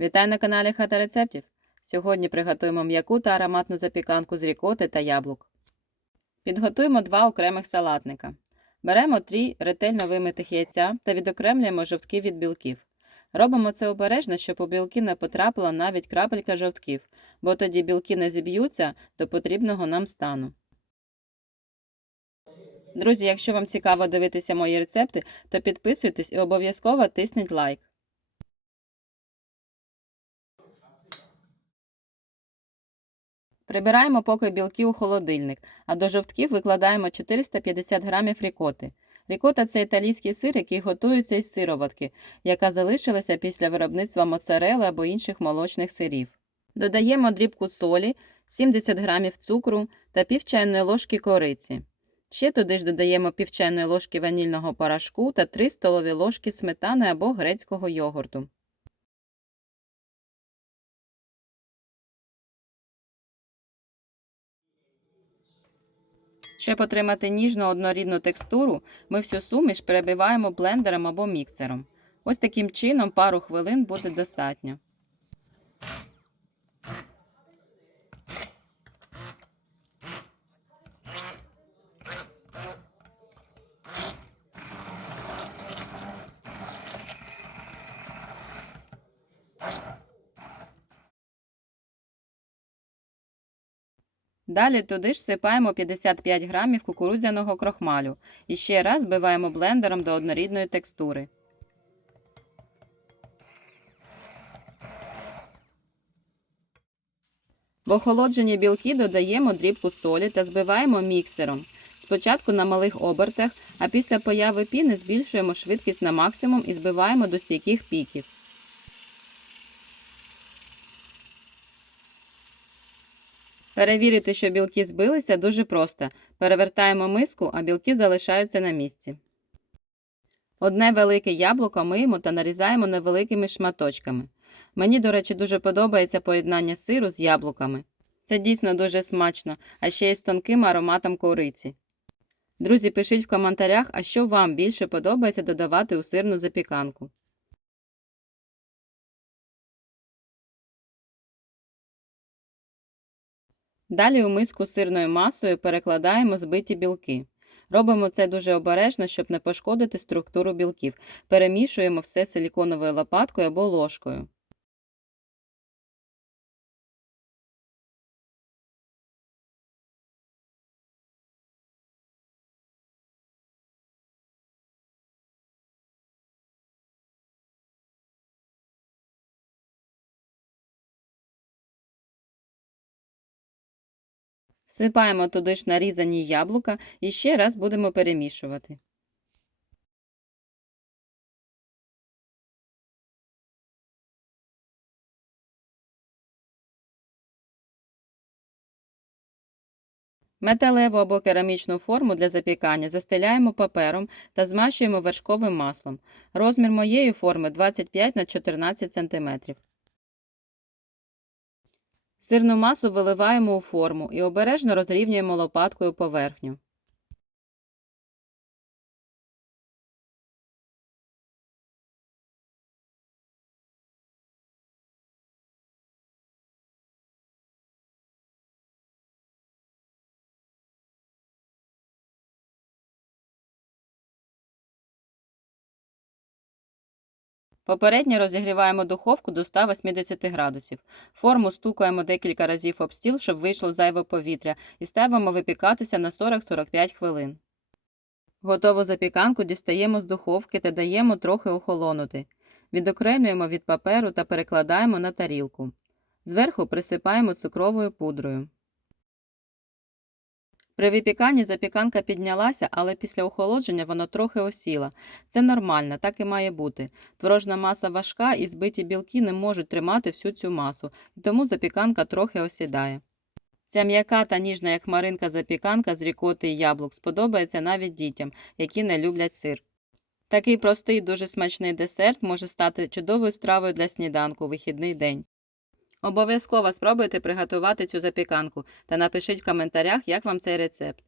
Вітаю на каналі Хата рецептів. Сьогодні приготуємо м'яку та ароматну запіканку з рікоти та яблук. Підготуємо два окремих салатника. Беремо три ретельно вимитих яйця та відокремлюємо жовтки від білків. Робимо це обережно, щоб у білки не потрапила навіть крапелька жовтків, бо тоді білки не зіб'ються до потрібного нам стану. Друзі, якщо вам цікаво дивитися мої рецепти, то підписуйтесь і обов'язково тисніть лайк. Прибираємо поки білки у холодильник, а до жовтків викладаємо 450 грамів рікоти. Рікота – це італійський сир, який готується із сироватки, яка залишилася після виробництва моцарели або інших молочних сирів. Додаємо дрібку солі, 70 грамів цукру та пів чайної ложки кориці. Ще туди ж додаємо пів чайної ложки ванільного порошку та 3 столові ложки сметани або грецького йогурту. Щоб отримати ніжну однорідну текстуру, ми всю суміш перебиваємо блендером або міксером. Ось таким чином пару хвилин буде достатньо. Далі туди ж всипаємо 55 грамів кукурудзяного крохмалю і ще раз збиваємо блендером до однорідної текстури. В охолоджені білки додаємо дрібку солі та збиваємо міксером. Спочатку на малих обертах, а після появи піни збільшуємо швидкість на максимум і збиваємо до стійких піків. Перевірити, що білки збилися, дуже просто. Перевертаємо миску, а білки залишаються на місці. Одне велике яблуко миємо та нарізаємо невеликими шматочками. Мені, до речі, дуже подобається поєднання сиру з яблуками. Це дійсно дуже смачно, а ще й з тонким ароматом кориці. Друзі, пишіть в коментарях, а що вам більше подобається додавати у сирну запіканку. Далі у миску сирною масою перекладаємо збиті білки. Робимо це дуже обережно, щоб не пошкодити структуру білків. Перемішуємо все силіконовою лопаткою або ложкою. Всипаємо туди ж нарізані яблука і ще раз будемо перемішувати. Металеву або керамічну форму для запікання застеляємо папером та змащуємо вершковим маслом. Розмір моєї форми 25 на 14 см. Сирну масу виливаємо у форму і обережно розрівнюємо лопаткою поверхню. Попередньо розігріваємо духовку до 180 градусів. Форму стукаємо декілька разів об стіл, щоб вийшло зайве повітря, і ставимо випікатися на 40-45 хвилин. Готову запіканку дістаємо з духовки та даємо трохи охолонути. Відокремлюємо від паперу та перекладаємо на тарілку. Зверху присипаємо цукровою пудрою. При випіканні запіканка піднялася, але після охолодження вона трохи осіла. Це нормально, так і має бути. Творожна маса важка і збиті білки не можуть тримати всю цю масу, тому запіканка трохи осідає. Ця м'яка та ніжна, як хмаринка запіканка з рікоти і яблук сподобається навіть дітям, які не люблять сир. Такий простий, дуже смачний десерт може стати чудовою стравою для сніданку у вихідний день. Обов'язково спробуйте приготувати цю запіканку та напишіть в коментарях, як вам цей рецепт.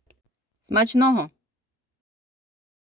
Смачного!